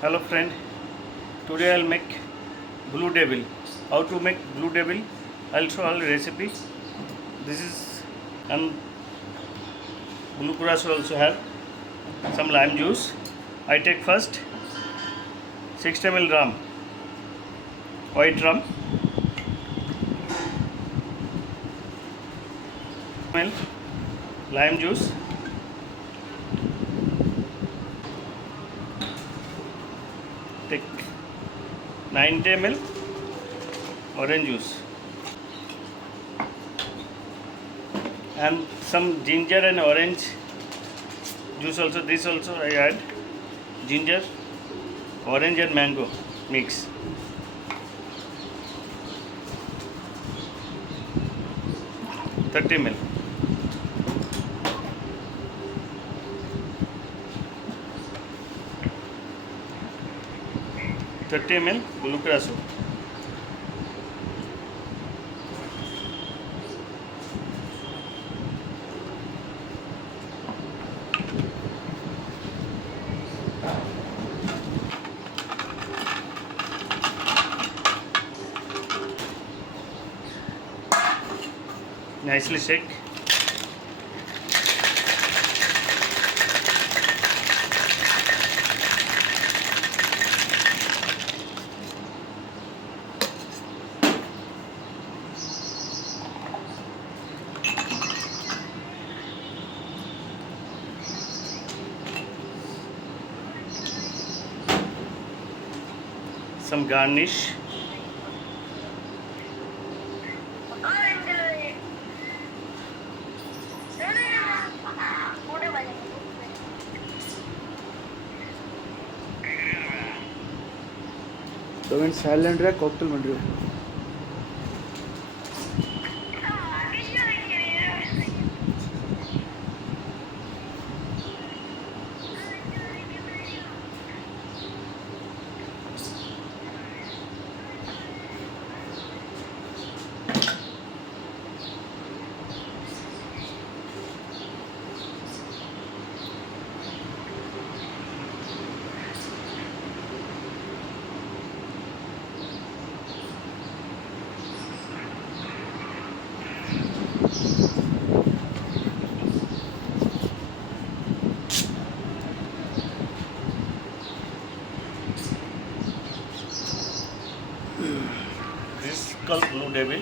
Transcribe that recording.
Hello friend, today I'll make blue devil. How to make blue devil? I'll show all recipe. This is and blue curacao also have some lime juice. I take first 60 ml rum, white rum, ml lime juice, take 90 ml orange juice and some ginger and orange juice also. This also I add ginger, orange and mango mix. Thirty ml. Blue curacao. Nicely shake. Some garnish. तो मैं silent रहा cocktail बन रही हो This is called blue devil.